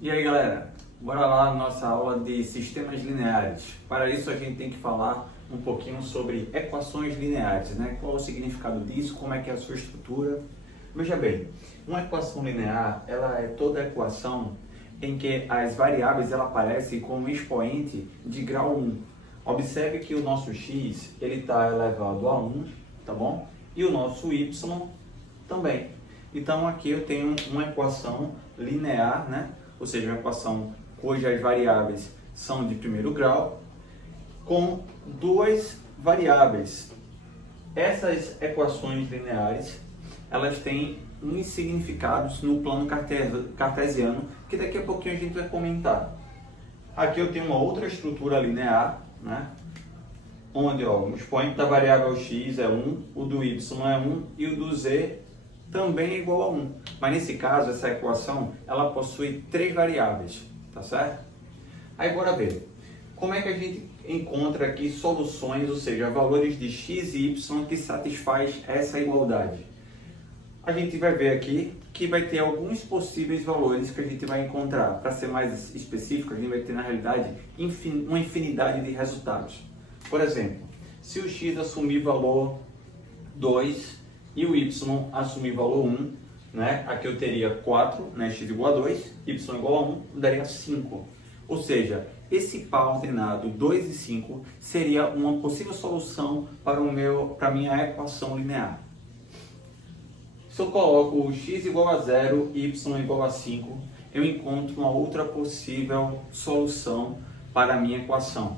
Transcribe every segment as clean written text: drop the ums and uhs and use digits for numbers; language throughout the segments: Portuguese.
E aí galera, bora lá na nossa aula de sistemas lineares. Para isso a gente tem que falar um pouquinho sobre equações lineares, né? Qual o significado disso, como é que é a sua estrutura. Veja bem, uma equação linear, ela é toda equação em que as variáveis ela aparecem com um expoente de grau 1. Observe que o nosso x ele está elevado a 1, tá bom? E o nosso y também. Então aqui eu tenho uma equação linear, né? Ou seja, uma equação cujas variáveis são de primeiro grau, com duas variáveis. Essas equações lineares, elas têm uns significados no plano cartesiano, que daqui a pouquinho a gente vai comentar. Aqui eu tenho uma outra estrutura linear, né? Onde o expoente da variável x é 1, o do y é 1 e o do z também é igual a 1. Mas nesse caso, essa equação, ela possui três variáveis, tá certo? Aí bora ver. Como é que a gente encontra aqui soluções, ou seja, valores de x e y que satisfaz essa igualdade? A gente vai ver aqui que vai ter alguns possíveis valores que a gente vai encontrar. Para ser mais específico, a gente vai ter na realidade uma infinidade de resultados. Por exemplo, se o x assumir valor 2 e o y assumir valor 1, né? Aqui eu teria 4, né? X igual a 2, y igual a 1, daria 5. Ou seja, esse par ordenado 2 e 5 seria uma possível solução para a minha equação linear. Se eu coloco o x igual a 0 e y igual a 5, eu encontro uma outra possível solução para a minha equação.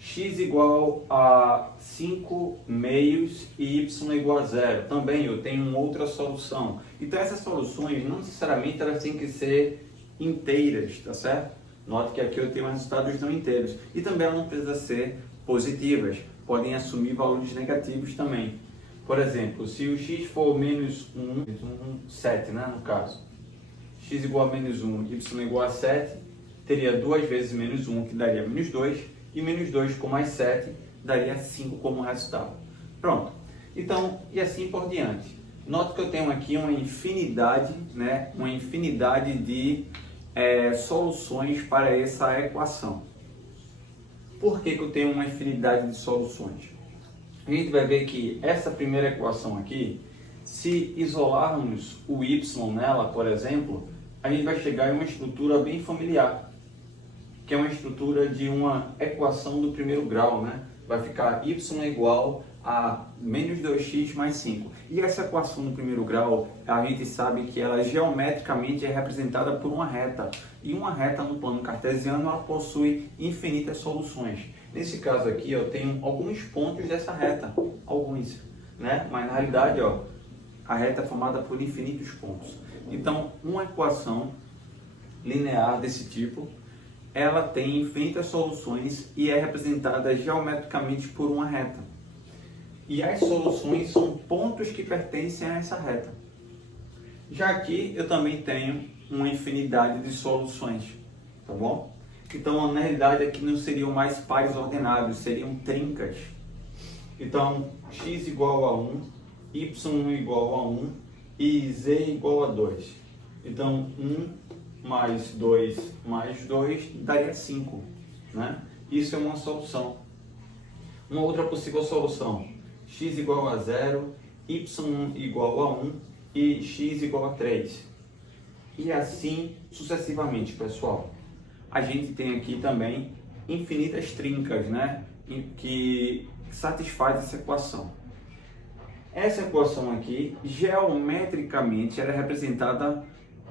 X igual a 5 meios e y igual a 0. Também eu tenho uma outra solução. Então essas soluções não necessariamente elas têm que ser inteiras, tá certo? Note que aqui eu tenho resultados não inteiros. E também elas não precisam ser positivas. Podem assumir valores negativos também. Por exemplo, se o x for menos 1, 7, né, no caso. X igual a menos 1, y igual a 7, teria 2 vezes menos 1, que daria menos 2. E menos 2 com mais 7 daria 5 como resultado. Pronto. Então, e assim por diante. Note que eu tenho aqui uma infinidade, né? Uma infinidade de soluções para essa equação. Por que eu tenho uma infinidade de soluções? A gente vai ver que essa primeira equação aqui, se isolarmos o y nela, por exemplo, a gente vai chegar em uma estrutura bem familiar, que é uma estrutura de uma equação do primeiro grau, né? Vai ficar y igual a menos 2x mais 5. E essa equação do primeiro grau, a gente sabe que ela geometricamente é representada por uma reta. E uma reta no plano cartesiano, ela possui infinitas soluções. Nesse caso aqui, eu tenho alguns pontos dessa reta, alguns, né? Mas na realidade, a reta é formada por infinitos pontos. Então, uma equação linear desse tipo, ela tem infinitas soluções e é representada geometricamente por uma reta. E as soluções são pontos que pertencem a essa reta. Já aqui eu também tenho uma infinidade de soluções, tá bom? Então na realidade aqui não seriam mais pares ordenados, seriam trincas. Então x igual a 1, y igual a 1 e z igual a 2. Então 1 mais 2 daria 5, né? Isso é uma solução. Uma outra possível solução, x igual a 0, y igual a 1 e x igual a 3. E assim sucessivamente, pessoal. A gente tem aqui também infinitas trincas, né? Que satisfaz essa equação. Essa equação aqui, geometricamente, ela é representada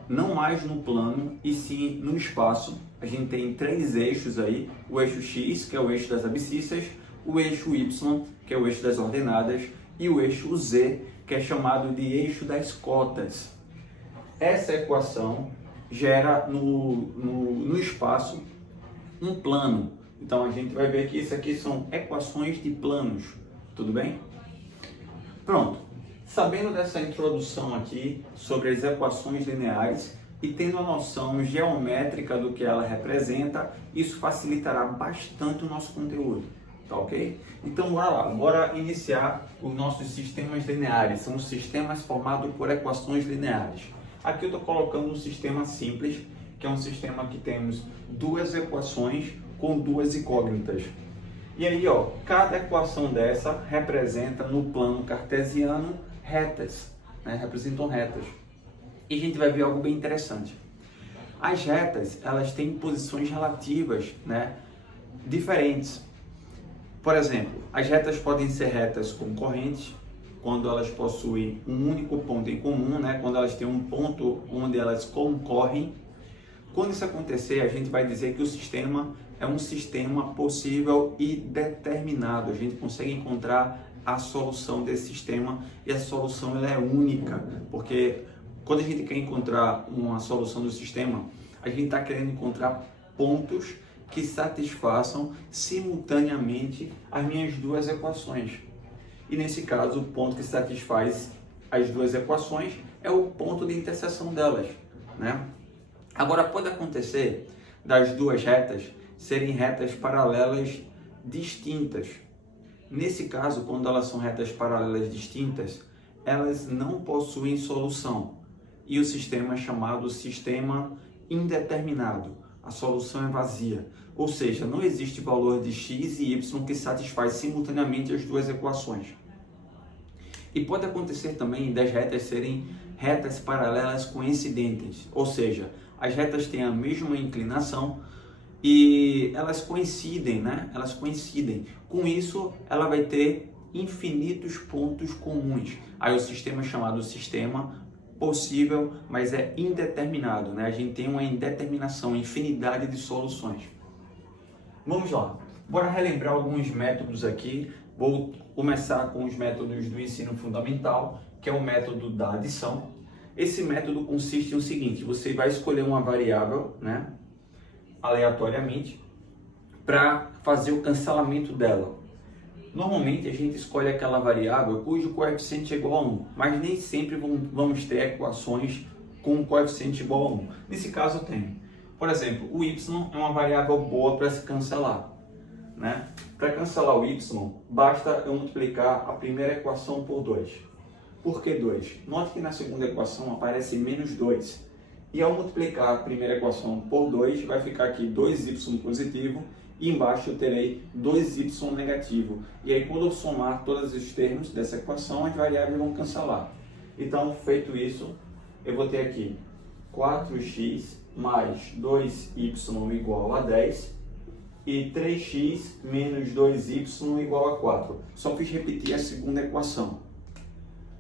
não mais no plano, e sim no espaço. A gente tem três eixos aí, o eixo x, que é o eixo das abscissas, o eixo y, que é o eixo das ordenadas, e o eixo z, que é chamado de eixo das cotas. Essa equação gera no espaço um plano. Então a gente vai ver que isso aqui são equações de planos, tudo bem? Pronto. Sabendo dessa introdução aqui sobre as equações lineares e tendo a noção geométrica do que ela representa, isso facilitará bastante o nosso conteúdo, tá ok? Então bora lá, bora iniciar os nossos sistemas lineares. São sistemas formados por equações lineares. Aqui eu estou colocando um sistema simples, que é um sistema que temos duas equações com duas incógnitas. E aí, ó, cada equação dessa representa no plano cartesiano retas, né? Representam retas. E a gente vai ver algo bem interessante. As retas, elas têm posições relativas, né, diferentes. Por exemplo, as retas podem ser retas concorrentes, quando elas possuem um único ponto em comum, né, quando elas têm um ponto onde elas concorrem. Quando isso acontecer, a gente vai dizer que o sistema é um sistema possível e determinado. A gente consegue encontrar a solução desse sistema e a solução ela é única, porque quando a gente quer encontrar uma solução do sistema, a gente está querendo encontrar pontos que satisfaçam simultaneamente as minhas duas equações. E nesse caso, o ponto que satisfaz as duas equações é o ponto de interseção delas, né? Agora, pode acontecer das duas retas serem retas paralelas distintas. Nesse caso, quando elas são retas paralelas distintas, elas não possuem solução. E o sistema é chamado sistema indeterminado. A solução é vazia. Ou seja, não existe valor de x e y que satisfaz simultaneamente as duas equações. E pode acontecer também das retas serem retas paralelas coincidentes. Ou seja, as retas têm a mesma inclinação e elas coincidem, né? Elas coincidem. Com isso, ela vai ter infinitos pontos comuns. Aí o sistema é chamado sistema possível, mas é indeterminado, né? A gente tem uma indeterminação, infinidade de soluções. Vamos lá. Bora relembrar alguns métodos aqui. Vou começar com os métodos do ensino fundamental, que é o método da adição. Esse método consiste no seguinte: você vai escolher uma variável, né, aleatoriamente, para fazer o cancelamento dela. Normalmente a gente escolhe aquela variável cujo coeficiente é igual a 1, mas nem sempre vamos ter equações com um coeficiente igual a 1. Nesse caso tem. Por exemplo, o y é uma variável boa para se cancelar, né? Para cancelar o y, basta eu multiplicar a primeira equação por 2. Por que 2? Note que na segunda equação aparece menos 2. E ao multiplicar a primeira equação por 2, vai ficar aqui 2y positivo e embaixo eu terei 2y negativo. E aí quando eu somar todos os termos dessa equação, as variáveis vão cancelar. Então, feito isso, eu vou ter aqui 4x mais 2y igual a 10 e 3x menos 2y igual a 4. Só fiz repetir a segunda equação.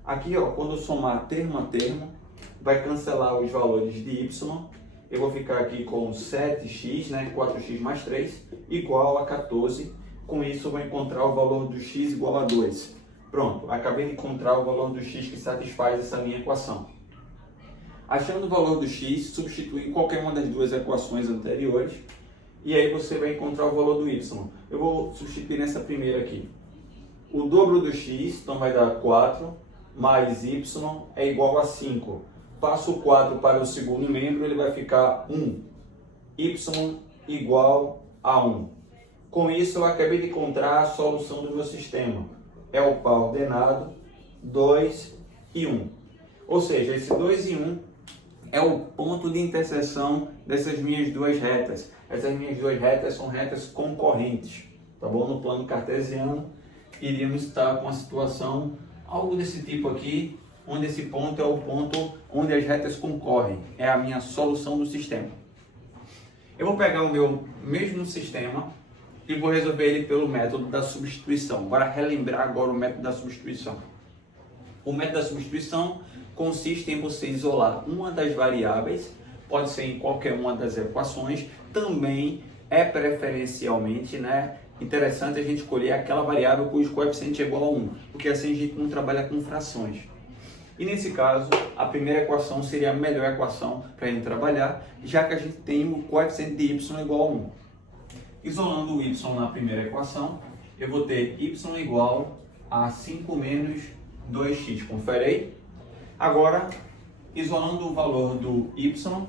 Aqui, ó, quando eu somar termo a termo, vai cancelar os valores de y. Eu vou ficar aqui com 7x, né, 4x mais 3, igual a 14. Com isso, eu vou encontrar o valor do x igual a 2. Pronto, acabei de encontrar o valor do x que satisfaz essa minha equação. Achando o valor do x, substitui em qualquer uma das duas equações anteriores. E aí você vai encontrar o valor do y. Eu vou substituir nessa primeira aqui. O dobro do x, então vai dar 4, mais y é igual a 5. Passo o 4 para o segundo membro, ele vai ficar 1. Y igual a 1. Com isso, eu acabei de encontrar a solução do meu sistema. É o par ordenado 2 e 1. Ou seja, esse 2 e 1 é o ponto de interseção dessas minhas duas retas. Essas minhas duas retas são retas concorrentes, tá bom? No plano cartesiano, iríamos estar com a situação algo desse tipo aqui, onde esse ponto é o ponto onde as retas concorrem. É a minha solução do sistema. Eu vou pegar o meu mesmo sistema e vou resolver ele pelo método da substituição. Bora relembrar agora o método da substituição. O método da substituição consiste em você isolar uma das variáveis, pode ser em qualquer uma das equações, também é preferencialmente, né, interessante a gente escolher aquela variável cujo coeficiente é igual a 1, porque assim a gente não trabalha com frações. E nesse caso, a primeira equação seria a melhor equação para a gente trabalhar, já que a gente tem o coeficiente de y igual a 1. Isolando o y na primeira equação, eu vou ter y igual a 5 menos 2x. Confere aí. Agora, isolando o valor do y,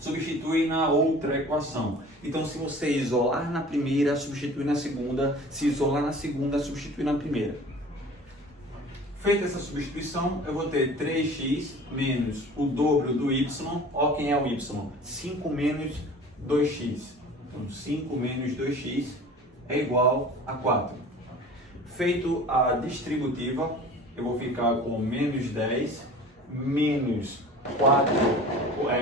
substitui na outra equação. Então, se você isolar na primeira, substitui na segunda. Se isolar na segunda, substitui na primeira. Feita essa substituição, eu vou ter 3x menos o dobro do y. Ó, quem é o y? 5 menos 2x. Então, 5 menos 2x é igual a 4. Feito a distributiva, eu vou ficar com menos 10 menos 4,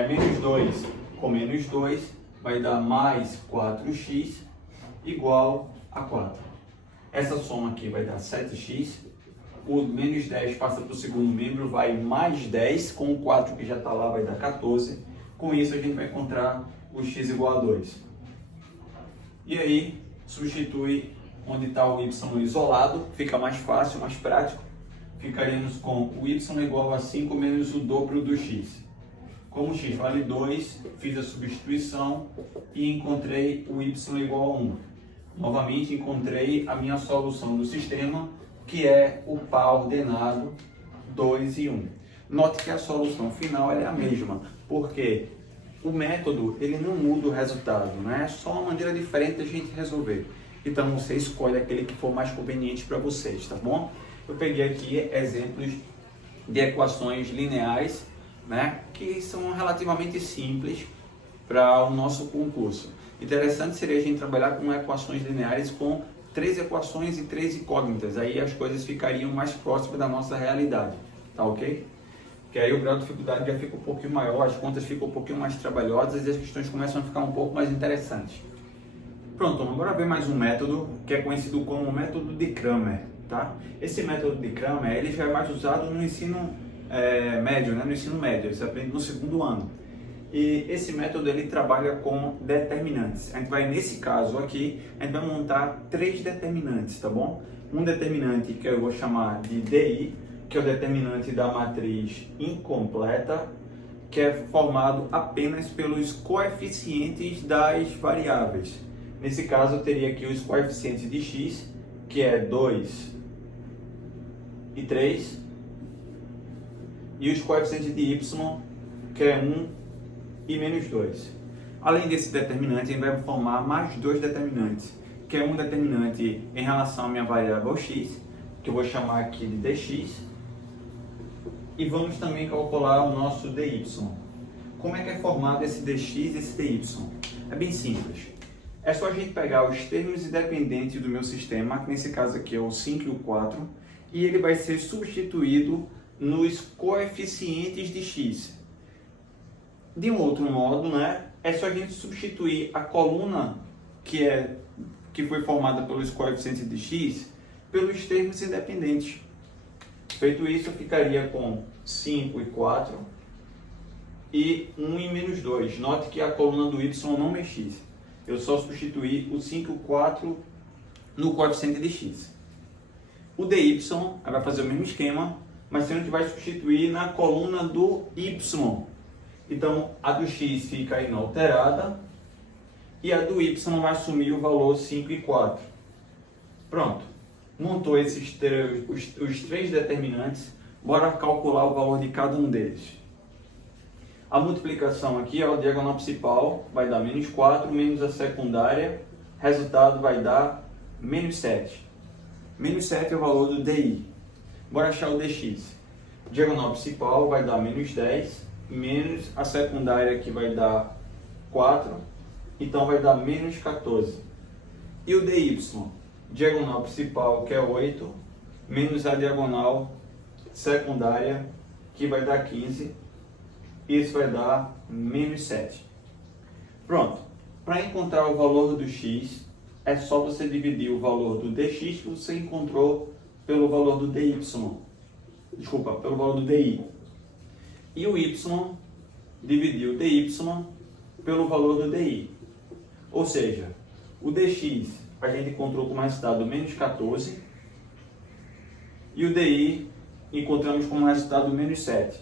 menos 2 com menos 2, vai dar mais 4x igual a 4. Essa soma aqui vai dar 7x. O menos 10 passa para o segundo membro, vai mais 10, com o 4 que já está lá vai dar 14. Com isso a gente vai encontrar o x igual a 2. E aí, substitui onde está o y isolado, fica mais fácil, mais prático. Ficaríamos com o y igual a 5 menos o dobro do x. Como x vale 2, fiz a substituição e encontrei o y igual a 1. Novamente encontrei a minha solução do sistema, que é o par ordenado 2 e 1. Note que a solução final é a mesma, porque o método ele não muda o resultado, né? É só uma maneira diferente da gente resolver. Então você escolhe aquele que for mais conveniente para vocês, tá bom? Eu peguei aqui exemplos de equações lineares, né, que são relativamente simples para o nosso concurso. Interessante seria a gente trabalhar com equações lineares com 3 equações e 3 incógnitas, aí as coisas ficariam mais próximas da nossa realidade, tá ok? Porque aí o grau de dificuldade já fica um pouquinho maior, as contas ficam um pouquinho mais trabalhosas e as questões começam a ficar um pouco mais interessantes. Pronto, agora ver mais um método que é conhecido como método de Cramer, tá? Esse método de Cramer ele já é mais usado no ensino médio, né? No ensino médio, você aprende no segundo ano. E esse método ele trabalha com determinantes. A gente vai, nesse caso aqui, a gente vai montar 3 determinantes, tá bom? Um determinante que eu vou chamar de DI, que é o determinante da matriz incompleta, que é formado apenas pelos coeficientes das variáveis. Nesse caso, eu teria aqui os coeficientes de x, que é 2 e 3, e os coeficientes de y, que é 1 e menos 2. Além desse determinante, a gente vai formar mais 2 determinantes, que é um determinante em relação à minha variável x, que eu vou chamar aqui de dx, e vamos também calcular o nosso dy. Como é que é formado esse dx e esse dy? É bem simples. É só a gente pegar os termos independentes do meu sistema, que nesse caso aqui é o 5 e o 4, e ele vai ser substituído nos coeficientes de x. De um outro modo, né, é só a gente substituir a coluna que foi formada pelos coeficientes de x pelos termos independentes. Feito isso, eu ficaria com 5 e 4 e 1 e menos 2. Note que a coluna do y não mexi. Eu só substituí o 5 e o 4 no coeficiente de x. O dy vai fazer o mesmo esquema, mas a gente vai substituir na coluna do y. Então, a do x fica inalterada e a do y vai assumir o valor 5 e 4. Pronto. Montou os 3 determinantes, bora calcular o valor de cada um deles. A multiplicação aqui, ó, a diagonal principal vai dar menos 4, menos a secundária, resultado vai dar menos 7. Menos 7 é o valor do DI. Bora achar o DX. Diagonal principal vai dar menos 10, menos a secundária que vai dar 4, então vai dar menos 14. E o DY? Diagonal principal, que é 8, menos a diagonal secundária, que vai dar 15, isso vai dar menos 7. Pronto. Para encontrar o valor do x, é só você dividir o valor do dx que você encontrou pelo valor do dy. Desculpa, pelo valor do di. E o y, dividir o dy pelo valor do di. Ou seja, o dx a gente encontrou como resultado menos 14 e o di encontramos como resultado menos 7.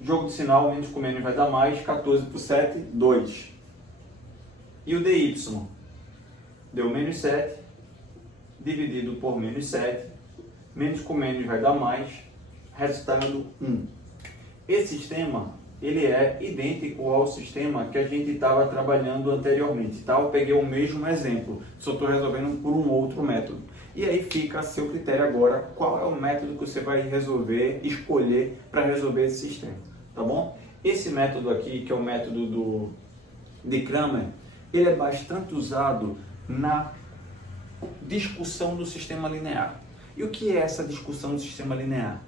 Jogo de sinal, menos com menos vai dar mais, 14 por 7, 2. E o dy deu menos 7, dividido por menos 7, menos com menos vai dar mais, resultado 1. Esse sistema, ele é idêntico ao sistema que a gente estava trabalhando anteriormente, tá? Eu peguei o mesmo exemplo, só estou resolvendo por um outro método. E aí fica a seu critério agora qual é o método que você vai escolher para resolver esse sistema, tá bom? Esse método aqui, que é o método de Cramer, ele é bastante usado na discussão do sistema linear. E o que é essa discussão do sistema linear?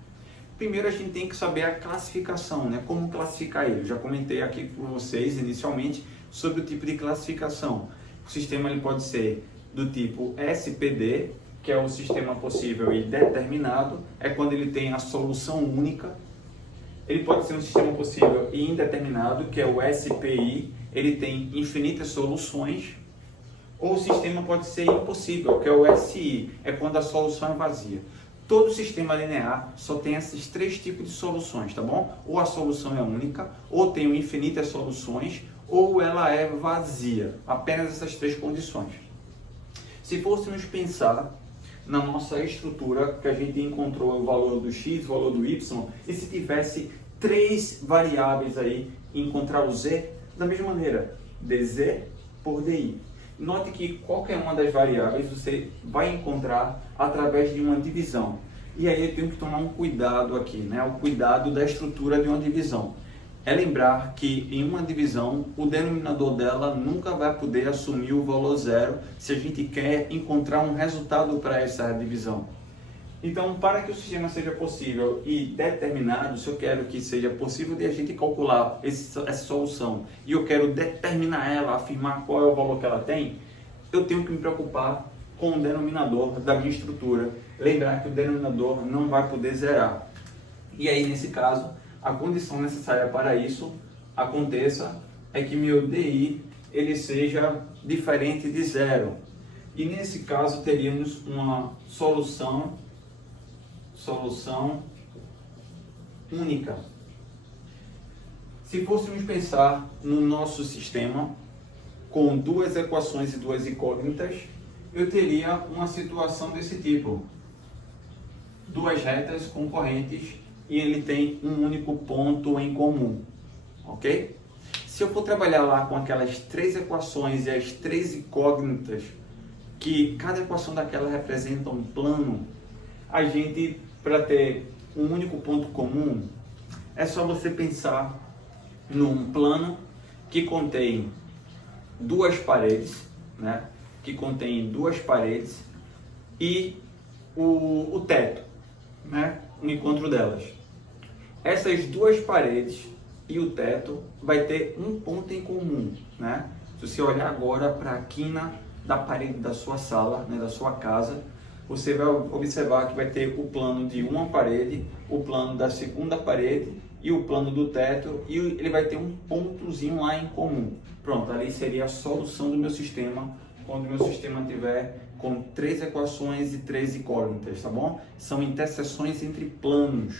Primeiro a gente tem que saber a classificação, né? Como classificar ele. Eu já comentei aqui com vocês inicialmente sobre o tipo de classificação. O sistema ele pode ser do tipo SPD, que é o sistema possível e determinado, é quando ele tem a solução única. Ele pode ser um sistema possível e indeterminado, que é o SPI, ele tem infinitas soluções. Ou o sistema pode ser impossível, que é o SI, é quando a solução é vazia. Todo sistema linear só tem esses três tipos de soluções, tá bom? Ou a solução é única, ou tem infinitas soluções, ou ela é vazia. Apenas essas três condições. Se fôssemos pensar na nossa estrutura, que a gente encontrou o valor do x, o valor do y, e se tivesse três variáveis aí, encontrar o z, da mesma maneira, dz por di. Note que qualquer uma das variáveis você vai encontrar através de uma divisão. E aí eu tenho que tomar um cuidado aqui, né? O cuidado da estrutura de uma divisão. É lembrar que em uma divisão, o denominador dela nunca vai poder assumir o valor zero se a gente quer encontrar um resultado para essa divisão. Então, para que o sistema seja possível e determinado, se eu quero que seja possível de a gente calcular essa solução e eu quero determinar ela, afirmar qual é o valor que ela tem, eu tenho que me preocupar com o denominador da minha estrutura. Lembrar que o denominador não vai poder zerar. E aí, nesse caso, a condição necessária para isso aconteça é que meu DI ele seja diferente de zero. E nesse caso teríamos uma solução única. Se fôssemos pensar no nosso sistema com duas equações e duas incógnitas, eu teria uma situação desse tipo. Duas retas concorrentes e ele tem um único ponto em comum, ok? Se eu for trabalhar lá com aquelas três equações e as três incógnitas, que cada equação daquela representa um plano, a gente, para ter um único ponto comum, é só você pensar num plano que contém duas paredes, né? Que contém duas paredes e o teto, né? O encontro delas. Essas duas paredes e o teto vai ter um ponto em comum, né? Se você olhar agora para a quina da parede da sua sala, né, da sua casa, você vai observar que vai ter o plano de uma parede, o plano da segunda parede e o plano do teto, e ele vai ter um pontozinho lá em comum. Pronto, ali seria a solução do meu sistema, quando o meu sistema tiver com três equações e três incógnitas, tá bom? São interseções entre planos.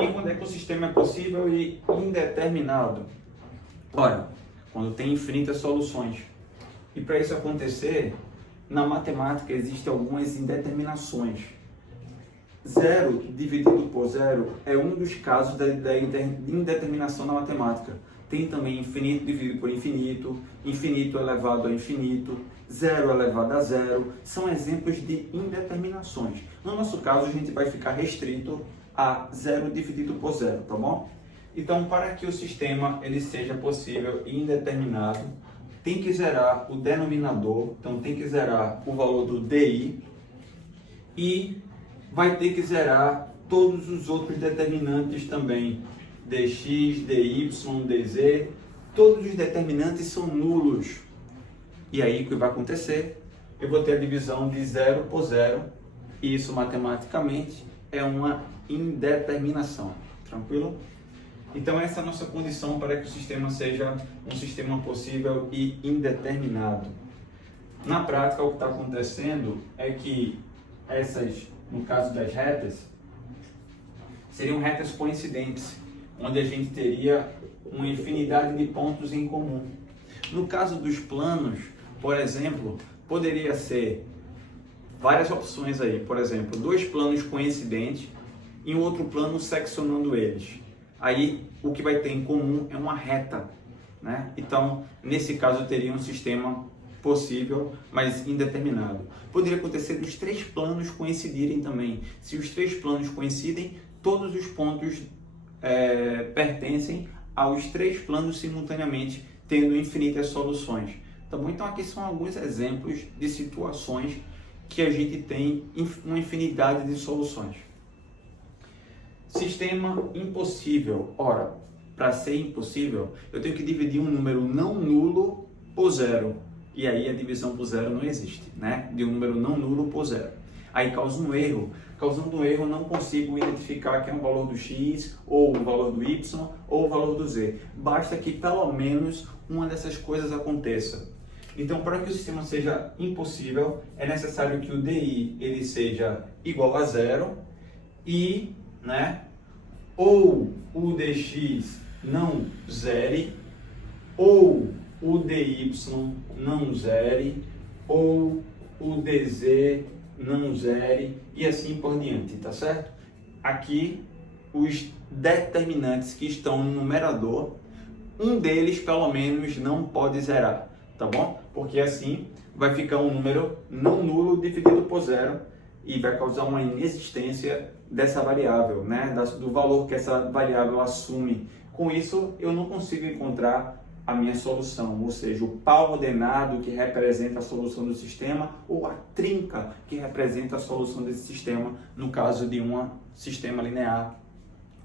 E quando é que o sistema é possível e indeterminado? Ora, quando tem infinitas soluções. E para isso acontecer, na matemática existem algumas indeterminações. Zero dividido por zero é um dos casos da indeterminação na matemática. Tem também infinito dividido por infinito, infinito elevado a infinito, zero elevado a zero. São exemplos de indeterminações. No nosso caso, a gente vai ficar restrito a zero dividido por zero, tá bom? Então, para que o sistema ele seja possível e indeterminado, tem que zerar o denominador, então tem que zerar o valor do DI e vai ter que zerar todos os outros determinantes também, dx, dy, dz, todos os determinantes são nulos. E aí o que vai acontecer? Eu vou ter a divisão de zero por zero e isso matematicamente é uma indeterminação, tranquilo? Então essa é a nossa condição para que o sistema seja um sistema possível e indeterminado. Na prática, o que está acontecendo é que essas, no caso das retas, seriam retas coincidentes, onde a gente teria uma infinidade de pontos em comum. No caso dos planos, por exemplo, poderia ser várias opções aí, por exemplo, dois planos coincidentes e um outro plano seccionando eles. Aí o que vai ter em comum é uma reta, né? Então, nesse caso, eu teria um sistema possível, mas indeterminado. Poderia acontecer dos três planos coincidirem também. Se os três planos coincidem, todos os pontos pertencem aos três planos simultaneamente, tendo infinitas soluções. Tá bom? Então aqui são alguns exemplos de situações que a gente tem uma infinidade de soluções. Sistema impossível. Ora, para ser impossível, eu tenho que dividir um número não nulo por zero. E aí a divisão por zero não existe, né? De um número não nulo por zero. Aí causa um erro. Causando um erro, não consigo identificar que é um valor do x, ou o valor do y, ou o valor do z. Basta que pelo menos uma dessas coisas aconteça. Então, para que o sistema seja impossível, é necessário que o DI ele seja igual a zero e, né, ou o DX não zere, ou o DY não zere, ou o DZ não zere, e assim por diante, tá certo? Aqui, os determinantes que estão no numerador, um deles, pelo menos, não pode zerar, tá bom? Porque assim vai ficar um número não nulo dividido por zero e vai causar uma inexistência dessa variável, né? Do valor que essa variável assume. Com isso, eu não consigo encontrar a minha solução, ou seja, o par ordenado que representa a solução do sistema ou a trinca que representa a solução desse sistema, no caso de um sistema linear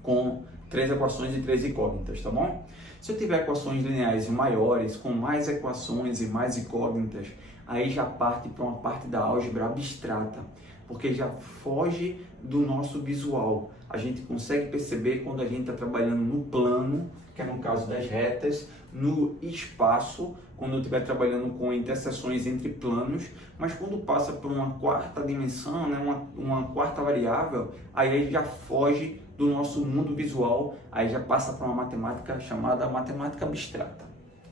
com 3 equações e 3 incógnitas, tá bom? Se eu tiver equações lineares maiores, com mais equações e mais incógnitas, aí já parte para uma parte da álgebra abstrata, porque já foge do nosso visual. A gente consegue perceber quando a gente está trabalhando no plano, que é no caso das retas, no espaço, quando eu estiver trabalhando com interseções entre planos, mas quando passa por uma quarta dimensão, né, uma quarta variável, aí já foge do nosso mundo visual, aí já passa para uma matemática chamada matemática abstrata,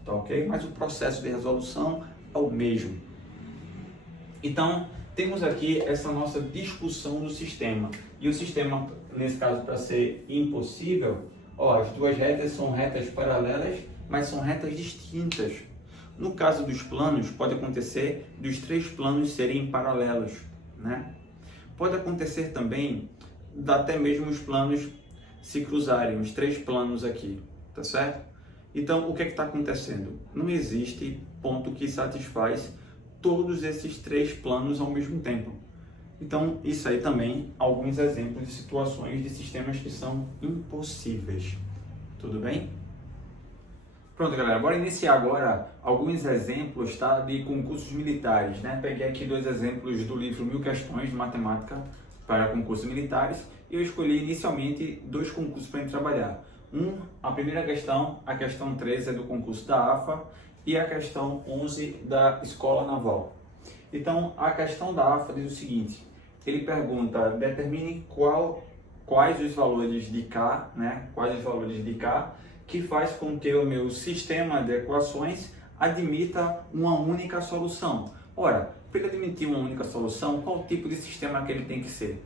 tá ok? Mas o processo de resolução é o mesmo. Então, temos aqui essa nossa discussão do sistema. E o sistema, nesse caso, para ser impossível, ó, as duas retas são retas paralelas, mas são retas distintas. No caso dos planos, pode acontecer dos três planos serem paralelos, né? Pode acontecer também até mesmo os planos se cruzarem, os três planos aqui, tá certo? Então, o que está acontecendo? Não existe ponto que satisfaz todos esses três planos ao mesmo tempo. Então, isso aí também, alguns exemplos de situações de sistemas que são impossíveis. Tudo bem? Pronto, galera, bora iniciar agora alguns exemplos, tá, de concursos militares, né? Peguei aqui 2 exemplos do livro 1000 Questões de Matemática para Concursos Militares e eu escolhi inicialmente 2 concursos para trabalhar. A primeira questão, a questão 13 é do concurso da AFA e a questão 11 da Escola Naval. Então, a questão da AFA diz o seguinte, ele pergunta, determine quais os valores de K, né? Quais os valores de K que faz com que o meu sistema de equações admita uma única solução. Ora, para ele admitir uma única solução, qual tipo de sistema que ele tem que ser?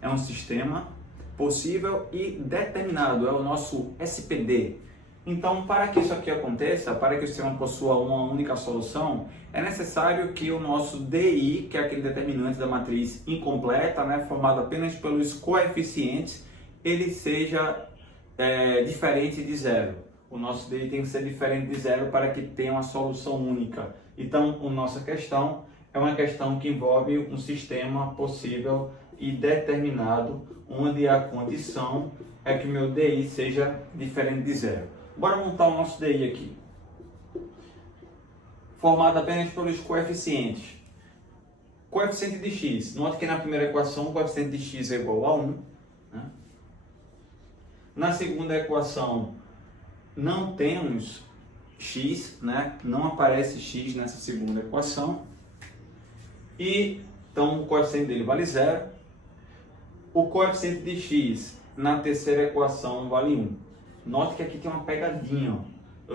É um sistema possível e determinado, é o nosso SPD. Então, para que isso aqui aconteça, para que o sistema possua uma única solução, é necessário que o nosso DI, que é aquele determinante da matriz incompleta, né, formado apenas pelos coeficientes, ele seja diferente de zero. O nosso DI tem que ser diferente de zero para que tenha uma solução única. Então, a nossa questão é uma questão que envolve um sistema possível e determinado, onde a condição é que o meu DI seja diferente de zero. Bora montar o nosso DI aqui. Formado apenas pelos coeficientes. Coeficiente de x. Note que na primeira equação o coeficiente de x é igual a 1. Né? Na segunda equação não temos x, né? Não aparece x nessa segunda equação. E então o coeficiente dele vale 0. O coeficiente de x na terceira equação vale 1. Note que aqui tem uma pegadinha. Ó.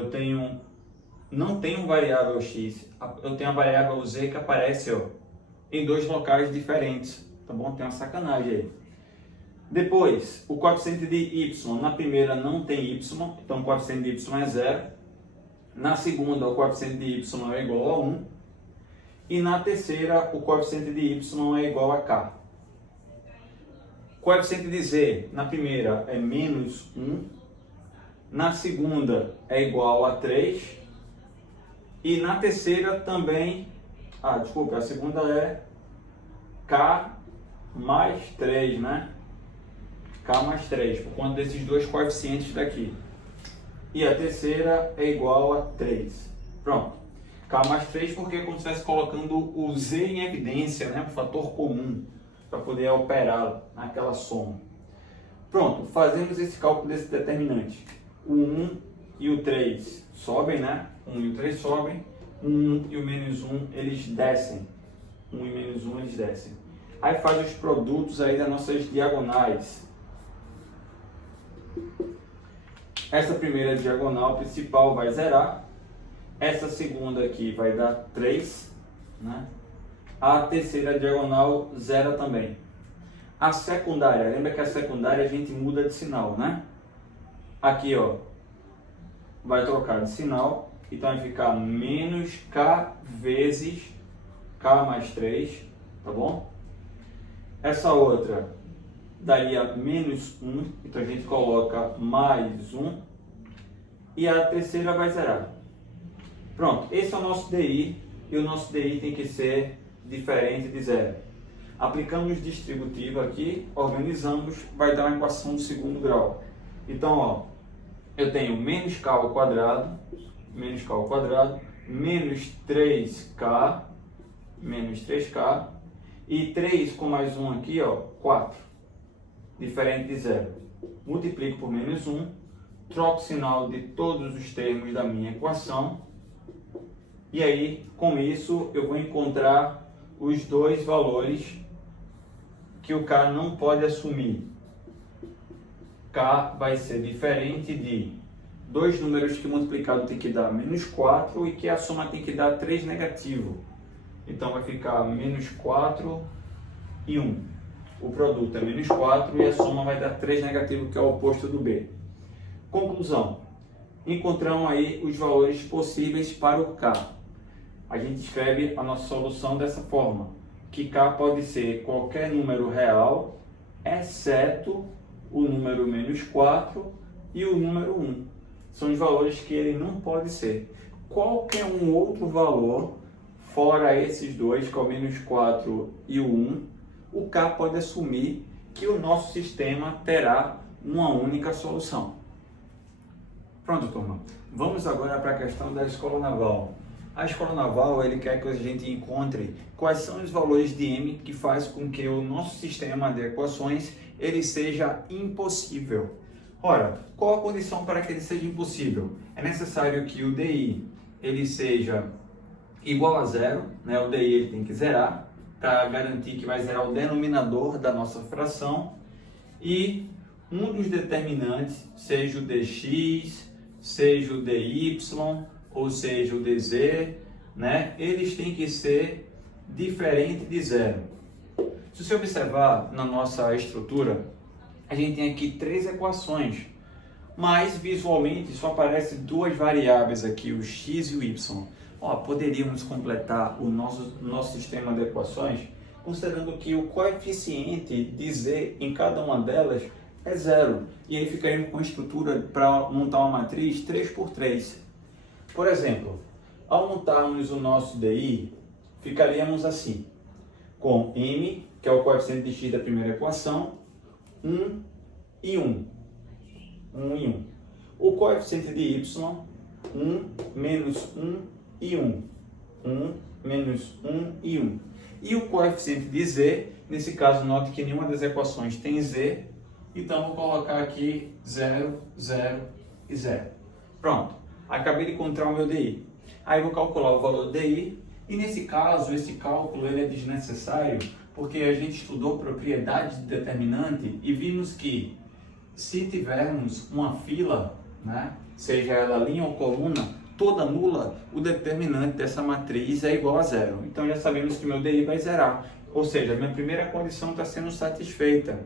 Não tenho variável x, eu tenho a variável z que aparece, ó, em 2 locais diferentes. Tá bom? Tem uma sacanagem aí. Depois, o coeficiente de y, na primeira não tem y, então o coeficiente de y é 0. Na segunda, o coeficiente de y é igual a 1. E na terceira, o coeficiente de y é igual a k. Coeficiente de z, na primeira é menos 1, na segunda é igual a 3, e na terceira também, desculpa, a segunda é k mais 3, né? K mais 3, por conta desses dois coeficientes daqui. E a terceira é igual a 3. Pronto. K mais 3 porque é como se estivesse colocando o z em evidência, né? Um fator comum, para poder operar naquela soma. Pronto, fazemos esse cálculo desse determinante. O 1 e o 3 sobem, né? 1 e o 3 sobem. O 1 e o menos 1, eles descem. 1 e menos 1, eles descem. Aí faz os produtos aí das nossas diagonais. Essa primeira diagonal principal vai zerar. Essa segunda aqui vai dar 3, né? A terceira diagonal zera também. A secundária, lembra que a secundária a gente muda de sinal, né? Aqui, ó, vai trocar de sinal, então vai ficar menos k vezes k mais 3, tá bom? Essa outra daria menos 1, então a gente coloca mais 1, e a terceira vai zerar. Pronto, esse é o nosso DI, e o nosso DI tem que ser diferente de zero. Aplicamos distributivo aqui, organizamos, vai dar uma equação do segundo grau. Então, ó, eu tenho menos k ao quadrado, menos 3k, e 3 com mais 1 aqui, ó, 4, diferente de zero. Multiplico por menos 1, troco o sinal de todos os termos da minha equação, e aí, com isso, eu vou encontrar os dois valores que o k não pode assumir. K vai ser diferente de dois números que multiplicado tem que dar menos 4 e que a soma tem que dar 3 negativo. Então vai ficar menos 4 e 1. O produto é menos 4 e a soma vai dar 3 negativo, que é o oposto do B. Conclusão. Encontramos aí os valores possíveis para o K. A gente escreve a nossa solução dessa forma, que K pode ser qualquer número real, exceto o número menos 4 e o número 1. São os valores que ele não pode ser. Qualquer um outro valor, fora esses dois, que é o menos 4 e o 1, o K pode assumir que o nosso sistema terá uma única solução. Pronto, turma. Vamos agora para a questão da escola naval. A escola naval, ele quer que a gente encontre quais são os valores de M que faz com que o nosso sistema de equações ele seja impossível. Ora, qual a condição para que ele seja impossível? É necessário que o DI ele seja igual a zero, né? O DI ele tem que zerar para garantir que vai zerar o denominador da nossa fração, e um dos determinantes, seja o dx, seja o dy, ou seja o dz, né? Eles têm que ser diferente de zero. Se você observar na nossa estrutura, a gente tem aqui três equações, mas visualmente só aparecem duas variáveis aqui, o x e o y. Poderíamos completar o nosso sistema de equações considerando que o coeficiente de z em cada uma delas é zero. E aí ficaríamos com a estrutura para montar uma matriz 3×3. Por exemplo, ao montarmos o nosso DI, ficaríamos assim, com m, que é o coeficiente de x da primeira equação, 1 e 1. 1 e 1. O coeficiente de y, 1, menos 1 e 1. 1, menos 1 e 1. E o coeficiente de z, nesse caso, note que nenhuma das equações tem z, então vou colocar aqui 0, 0 e 0. Pronto, acabei de encontrar o meu DI. Aí vou calcular o valor do DI, e nesse caso, esse cálculo ele é desnecessário, porque a gente estudou propriedades de determinante e vimos que se tivermos uma fila, né, seja ela linha ou coluna, toda nula, o determinante dessa matriz é igual a zero. Então já sabemos que meu DI vai zerar, ou seja, a minha primeira condição está sendo satisfeita.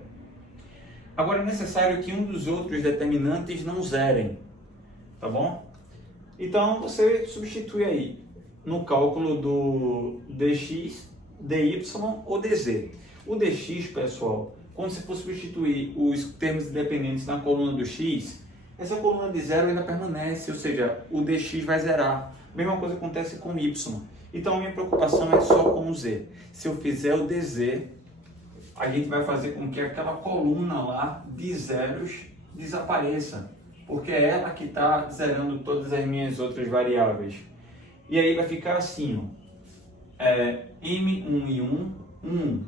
Agora é necessário que um dos outros determinantes não zerem, tá bom? Então você substitui aí no cálculo do dx, dy ou dz. O dx, pessoal, quando você for substituir os termos independentes na coluna do x, essa coluna de zero ainda permanece, ou seja, o dx vai zerar. Mesma coisa acontece com y. Então, a minha preocupação é só com o z. Se eu fizer o dz, a gente vai fazer com que aquela coluna lá de zeros desapareça, porque é ela que está zerando todas as minhas outras variáveis. E aí vai ficar assim, ó, m1 e 1, 1,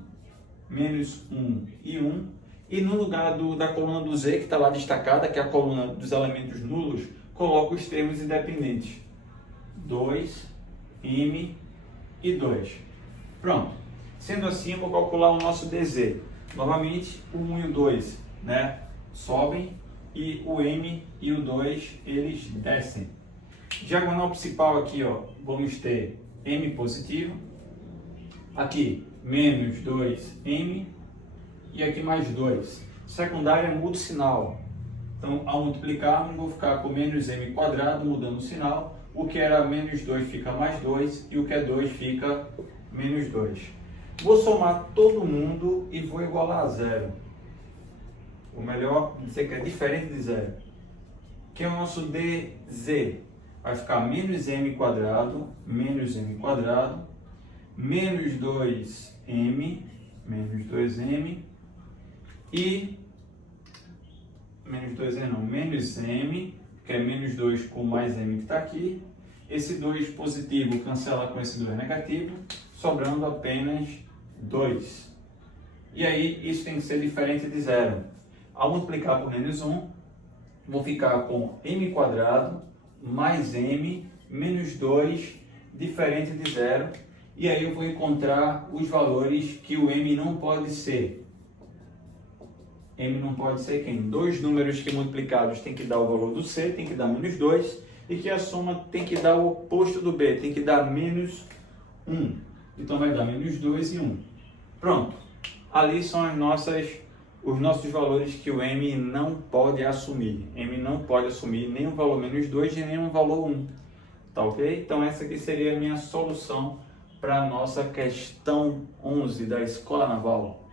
menos 1 e 1, e no lugar da coluna do z, que está lá destacada, que é a coluna dos elementos nulos, coloco os termos independentes, 2, m e 2. Pronto. Sendo assim, eu vou calcular o nosso dz. Novamente, o 1 e o 2, né, sobem, e o m e o 2, eles descem. Diagonal principal aqui, ó, vamos ter m positivo, aqui menos 2m e aqui mais 2. Secundária muda o sinal. Então, ao multiplicar, vou ficar com menos m quadrado, mudando o sinal. O que era menos 2 fica mais 2 e o que é 2 fica menos 2. Vou somar todo mundo e vou igualar a zero. O melhor dizer que é diferente de zero. Que é o nosso dz. Vai ficar menos m quadrado, menos 2m, menos 2m, e menos m, que é menos 2 com mais m que está aqui. Esse 2 positivo cancela com esse 2 negativo, sobrando apenas 2. E aí, isso tem que ser diferente de zero. Ao multiplicar por menos 1, vou ficar com m quadrado mais m menos 2, diferente de zero. E aí eu vou encontrar os valores que o m não pode ser. M não pode ser quem? Dois números que multiplicados tem que dar o valor do C, tem que dar menos 2, e que a soma tem que dar o oposto do B, tem que dar menos 1. Então vai dar menos 2 e 1. Pronto. Ali são os nossos valores que o M não pode assumir. M não pode assumir nem o valor menos 2 e nem o valor 1. Tá ok? Então essa aqui seria a minha solução para a nossa questão 11 da Escola Naval.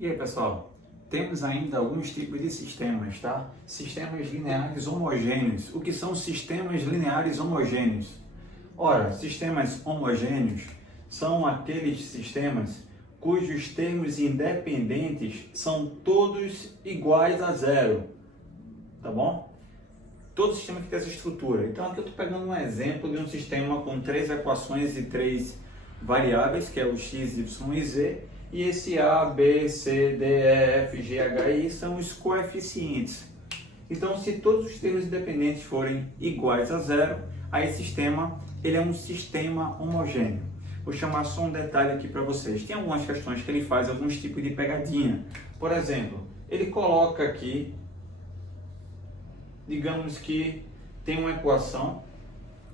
E aí, pessoal, temos ainda alguns tipos de sistemas, tá? Sistemas lineares homogêneos. O que são sistemas lineares homogêneos? Ora, sistemas homogêneos são aqueles sistemas cujos termos independentes são todos iguais a zero, tá bom? Todo sistema que tem essa estrutura. Então aqui eu estou pegando um exemplo de um sistema com 3 equações e 3 variáveis, que é o x, y e z, e esse a, b, c, d, e, f, g, h e i são os coeficientes. Então, se todos os termos independentes forem iguais a zero, aí esse sistema ele é um sistema homogêneo. Vou chamar só um detalhe aqui para vocês. Tem algumas questões que ele faz alguns tipos de pegadinha. Por exemplo, ele coloca aqui, digamos que tem uma equação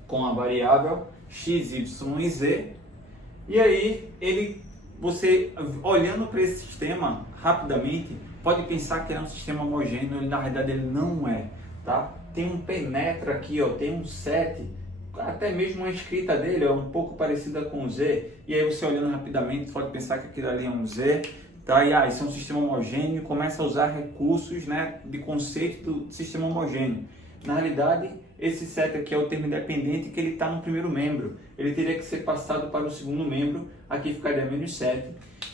com a variável x, y e z, e aí você olhando para esse sistema rapidamente pode pensar que é um sistema homogêneo, e na realidade ele não é, tá? Tem um penetra aqui, ó, tem um set, até mesmo a escrita dele é um pouco parecida com o Z, e aí você olhando rapidamente pode pensar que aquilo ali é um Z, tá? E isso é um sistema homogêneo, e começa a usar recursos, né, de conceito do sistema homogêneo. Na realidade, esse set aqui é o termo independente que ele está no primeiro membro. Ele teria que ser passado para o segundo membro, aqui ficaria menos 7.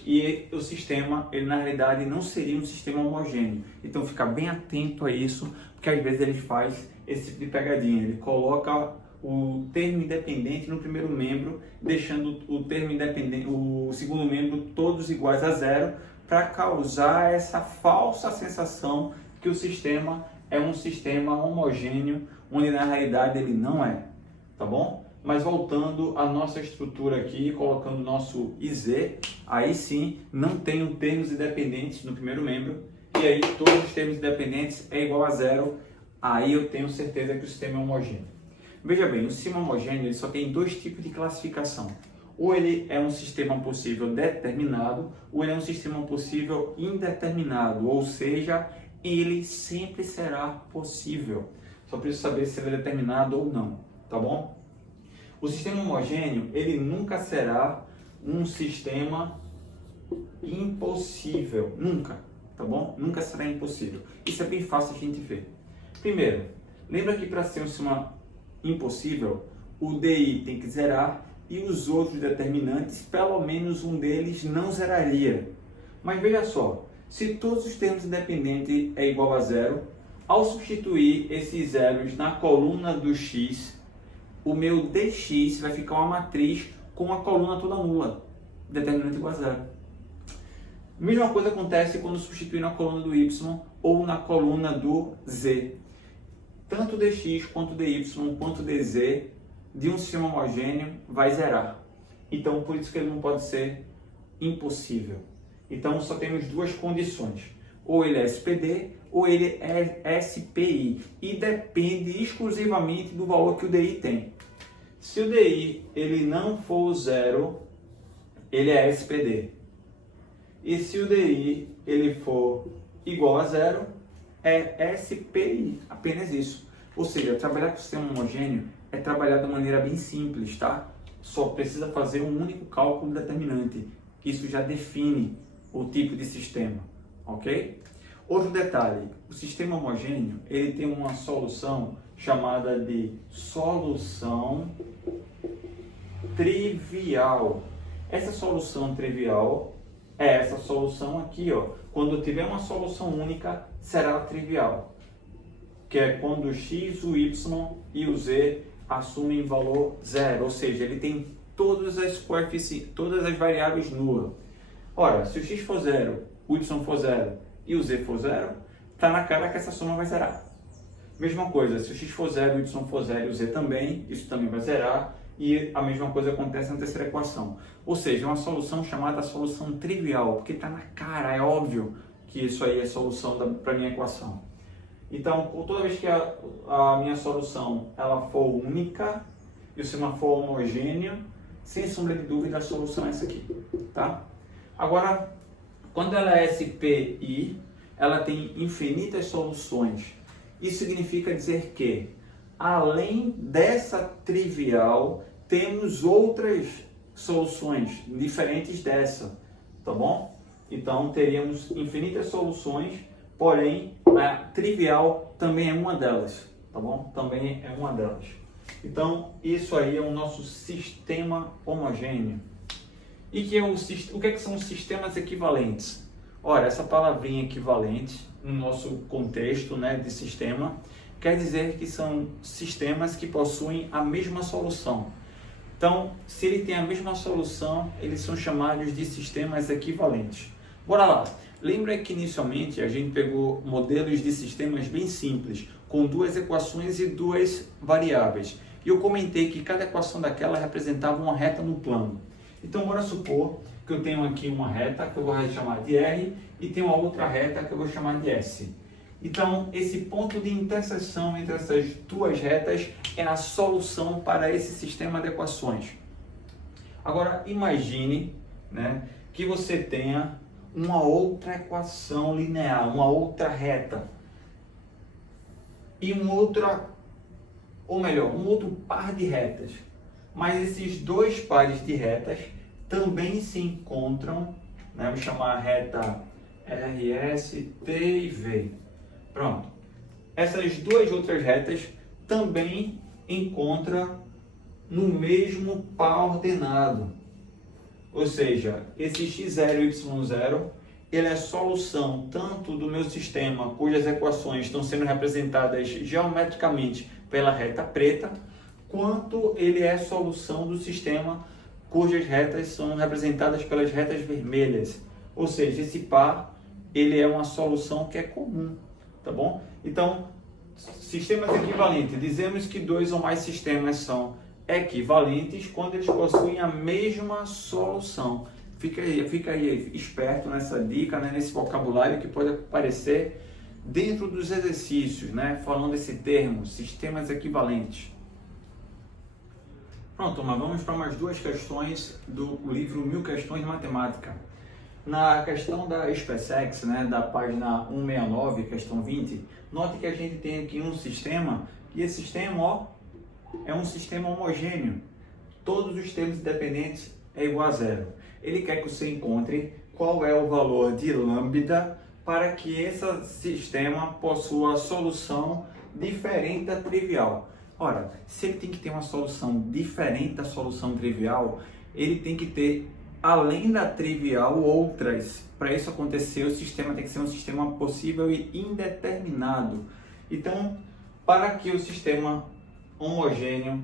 E o sistema, ele na realidade não seria um sistema homogêneo. Então fica bem atento a isso, porque às vezes ele faz esse tipo de pegadinha. Ele coloca o termo independente no primeiro membro, deixando o termo independente, o segundo membro todos iguais a zero, para causar essa falsa sensação que o sistema é um sistema homogêneo, onde na realidade ele não é, tá bom? Mas voltando à nossa estrutura aqui, colocando o nosso IZ, aí sim não tenho termos independentes no primeiro membro, e aí todos os termos independentes é igual a zero, aí eu tenho certeza que o sistema é homogêneo. Veja bem, o sistema homogêneo ele só tem dois tipos de classificação. Ou ele é um sistema possível determinado, ou ele é um sistema possível indeterminado, ou seja, ele sempre será possível. Só preciso saber se ele é determinado ou não, tá bom? O sistema homogêneo, ele nunca será um sistema impossível, nunca, tá bom? Nunca será impossível. Isso é bem fácil a gente ver. Primeiro, lembra que para ser um sistema impossível, o DI tem que zerar e os outros determinantes, pelo menos um deles não zeraria. Mas veja só, se todos os termos independentes é igual a zero, ao substituir esses zeros na coluna do x, o meu dx vai ficar uma matriz com a coluna toda nula, determinante igual a zero. Mesma coisa acontece quando substituir na coluna do y ou na coluna do z. Tanto dx quanto dy quanto dz de um sistema homogêneo vai zerar. Então, por isso que ele não pode ser impossível. Então, só temos duas condições. Ou ele é SPD ou ele é SPI. E depende exclusivamente do valor que o DI tem. Se o DI ele não for zero, ele é SPD. E se o DI ele for igual a zero, é SPI. Apenas isso. Ou seja, trabalhar com o sistema homogêneo é trabalhar de maneira bem simples, tá? Só precisa fazer um único cálculo determinante. Isso já define o tipo de sistema, ok? Outro detalhe, o sistema homogêneo ele tem uma solução chamada de solução trivial. Essa solução trivial é essa solução aqui, ó. Quando tiver uma solução única, será trivial, que é quando o x, o y e o z assumem valor zero, ou seja, ele tem todas as variáveis nulas. Ora, se o x for zero, o y for zero e o z for zero, está na cara que essa soma vai zerar. Mesma coisa, se o x for zero, o y for zero e o z também, isso também vai zerar. E a mesma coisa acontece na terceira equação. Ou seja, é uma solução chamada solução trivial, porque está na cara, é óbvio que isso aí é solução para a minha equação. Então, toda vez que a minha solução ela for única e o sistema for homogêneo, sem sombra de dúvida a solução é essa aqui, tá? Agora, quando ela é SPI, ela tem infinitas soluções. Isso significa dizer que, além dessa trivial, temos outras soluções diferentes dessa, tá bom? Então, teríamos infinitas soluções, porém, a trivial também é uma delas, tá bom? Também é uma delas. Então, isso aí é o nosso sistema homogêneo. E o que é que são os sistemas equivalentes? Ora, essa palavrinha equivalente, no nosso contexto, né, de sistema, quer dizer que são sistemas que possuem a mesma solução. Então, se ele tem a mesma solução, eles são chamados de sistemas equivalentes. Bora lá! Lembra que inicialmente a gente pegou modelos de sistemas bem simples, com duas equações e duas variáveis. E eu comentei que cada equação daquela representava uma reta no plano. Então, bora supor que eu tenho aqui uma reta que eu vou chamar de R e tenho uma outra reta que eu vou chamar de S. Então, esse ponto de interseção entre essas duas retas é a solução para esse sistema de equações. Agora, imagine, né, que você tenha uma outra equação linear, uma outra reta e um outro par de retas. Mas esses dois pares de retas também se encontram, né, vamos chamar a reta R, S, T e V. Pronto. Essas duas outras retas também encontram no mesmo par ordenado. Ou seja, esse x0 e y0, ele é solução tanto do meu sistema cujas equações estão sendo representadas geometricamente pela reta preta, quanto ele é solução do sistema cujas retas são representadas pelas retas vermelhas. Ou seja, esse par, ele é uma solução que é comum, tá bom? Então, sistemas equivalentes. Dizemos que dois ou mais sistemas são equivalentes quando eles possuem a mesma solução. Fica aí esperto nessa dica, né, nesse vocabulário que pode aparecer dentro dos exercícios, né, falando esse termo, sistemas equivalentes. Pronto, mas vamos para mais duas questões do livro 1000 Questões de Matemática. Na questão da SpaceX, né, da página 169, questão 20, note que a gente tem aqui um sistema, e esse sistema, ó, é um sistema homogêneo. todos os termos independentes é igual a zero. Ele quer que você encontre qual é o valor de lambda para que esse sistema possua solução diferente da trivial. Ora, se ele tem que ter uma solução diferente da solução trivial, ele tem que ter, além da trivial, outras. Para isso acontecer, o sistema tem que ser um sistema possível e indeterminado. Então, para que o sistema homogêneo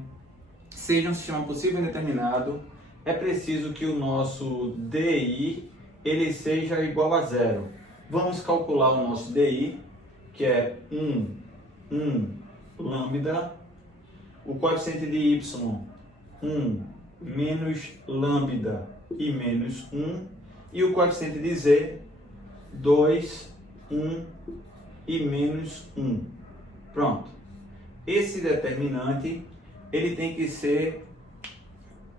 seja um sistema possível e indeterminado, é preciso que o nosso DI ele seja igual a zero. Vamos calcular o nosso DI, que é 1 lambda, o coeficiente de y, 1 menos lambda e menos 1, e o coeficiente de z, 2, 1 e menos 1. Pronto. Esse determinante ele tem que ser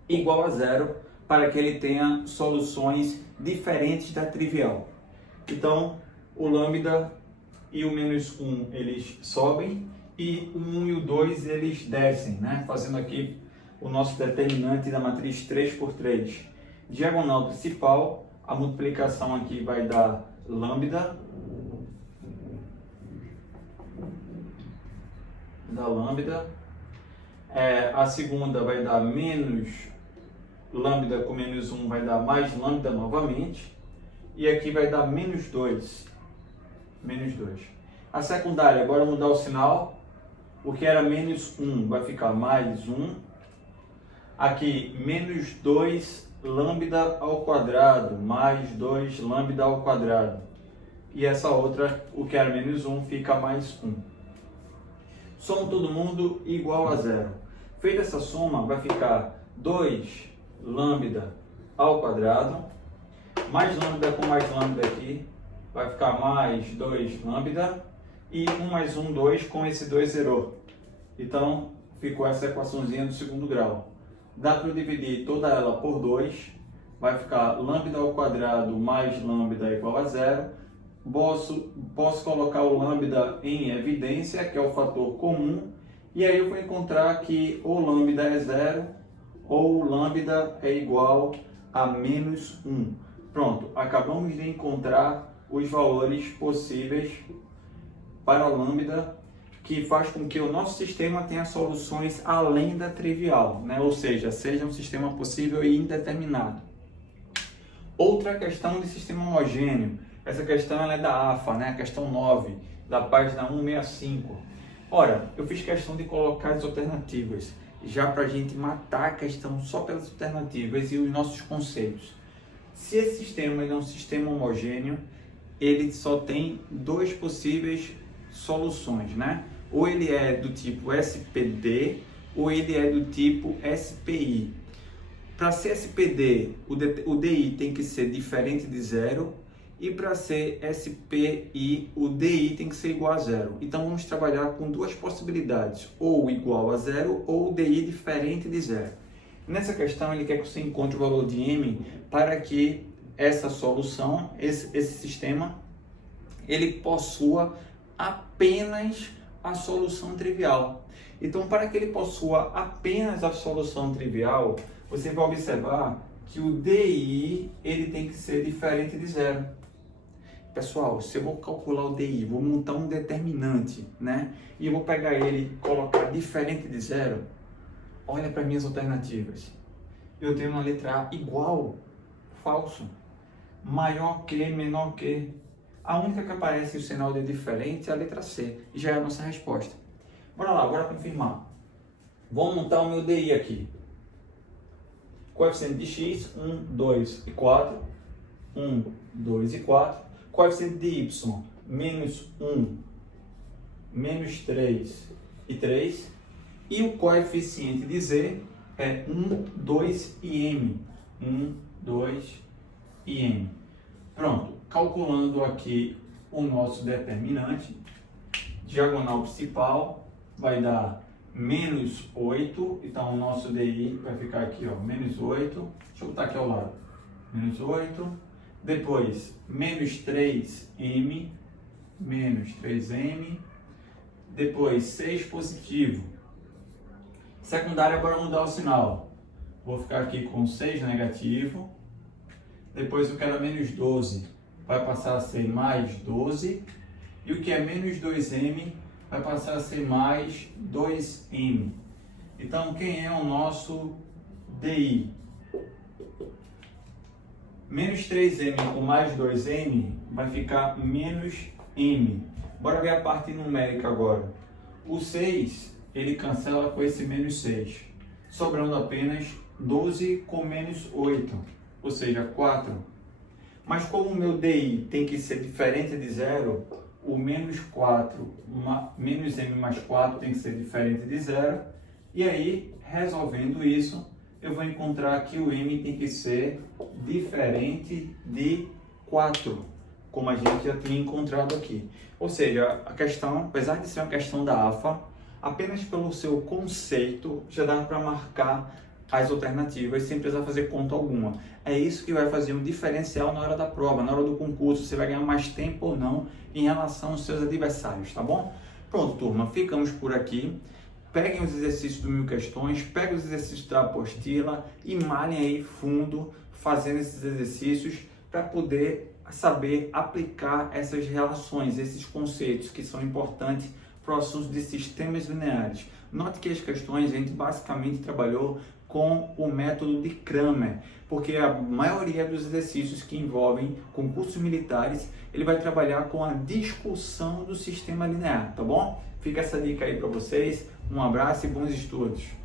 igual a zero para que ele tenha soluções diferentes da trivial. Então, o lambda e o menos 1 eles sobem e o 1 e o 2 eles descem, né? Fazendo aqui o nosso determinante da matriz 3 por 3. Diagonal principal, a multiplicação aqui vai dar lambda, a segunda vai dar menos lambda com menos 1 vai dar mais lambda novamente, e aqui vai dar menos 2. A secundária, agora mudar o sinal, o que era menos 1 vai ficar mais 1. Aqui, menos 2 lambda ao quadrado, mais 2 lambda ao quadrado. E essa outra, o que era menos 1, fica mais 1. Soma todo mundo igual a zero. Feita essa soma, vai ficar 2 lambda ao quadrado, mais lambda com mais lambda aqui, vai ficar mais 2 lambda, e 1 mais 1, 2, com esse 2 zerou. Então, ficou essa equaçãozinha do segundo grau. Dá para eu dividir toda ela por 2, vai ficar lambda ao quadrado mais lambda igual a zero. Posso colocar o lambda em evidência, que é o fator comum, e aí eu vou encontrar que ou lambda é zero, ou lambda é igual a menos 1. Pronto, acabamos de encontrar os valores possíveis para a lambda, que faz com que o nosso sistema tenha soluções além da trivial, né? Ou seja, seja um sistema possível e indeterminado. Outra questão de sistema homogêneo, essa questão ela é da AFA, né? A questão 9, da página 165. Ora, eu fiz questão de colocar as alternativas, já para a gente matar a questão só pelas alternativas e os nossos conceitos. Se esse sistema é um sistema homogêneo, ele só tem duas possíveis soluções, né? Ou ele é do tipo SPD, ou ele é do tipo SPI. Para ser SPD, o DI tem que ser diferente de zero, e para ser SPI, o DI tem que ser igual a zero. Então vamos trabalhar com duas possibilidades, ou igual a zero, ou DI diferente de zero. Nessa questão ele quer que você encontre o valor de M para que essa solução, esse sistema, ele possua apenas a solução trivial. Então, para que ele possua apenas a solução trivial, você vai observar que o DI ele tem que ser diferente de zero. Pessoal, se eu vou calcular o DI, vou montar um determinante, né? E eu vou pegar ele e colocar diferente de zero, olha para minhas alternativas. Eu tenho uma letra A igual, falso, maior que, menor que. A única que aparece o sinal de diferente é a letra C, e já é a nossa resposta. Bora lá, bora confirmar. Vou montar o meu DI aqui. Coeficiente de x, 1, 2 e 4. 1, 2 e 4. Coeficiente de y, menos 1, menos 3 e 3. E o coeficiente de z é 1, 2 e m. 1, 2 e m. Pronto, calculando aqui o nosso determinante, diagonal principal vai dar menos 8, então o nosso DI vai ficar aqui, ó, menos 8, deixa eu botar aqui ao lado, menos 8, depois menos 3m, menos 3m, depois 6 positivo, secundária para mudar o sinal, vou ficar aqui com 6 negativo. Depois o que era menos 12 vai passar a ser mais 12. E o que é menos 2m vai passar a ser mais 2m. Então, quem é o nosso DI? Menos 3m com mais 2m vai ficar menos m. Bora ver a parte numérica agora. O 6, ele cancela com esse menos 6. Sobrando apenas 12 com menos 8, ou seja, 4. Mas como o meu DI tem que ser diferente de zero, o menos 4, menos m mais 4 tem que ser diferente de zero. E aí, resolvendo isso, eu vou encontrar que o m tem que ser diferente de 4, como a gente já tinha encontrado aqui. Ou seja, a questão, apesar de ser uma questão da AFA, apenas pelo seu conceito já dá para marcar as alternativas sem precisar fazer conta alguma. É isso que vai fazer um diferencial na hora da prova, na hora do concurso, você vai ganhar mais tempo ou não em relação aos seus adversários, tá bom? Pronto, turma, ficamos por aqui. Peguem os exercícios do 1000 questões, peguem os exercícios da apostila e malhem aí fundo fazendo esses exercícios para poder saber aplicar essas relações, esses conceitos que são importantes para o assunto de sistemas lineares. Note que as questões a gente basicamente trabalhou com o método de Cramer, porque a maioria dos exercícios que envolvem concursos militares, ele vai trabalhar com a discussão do sistema linear, tá bom? Fica essa dica aí para vocês, um abraço e bons estudos!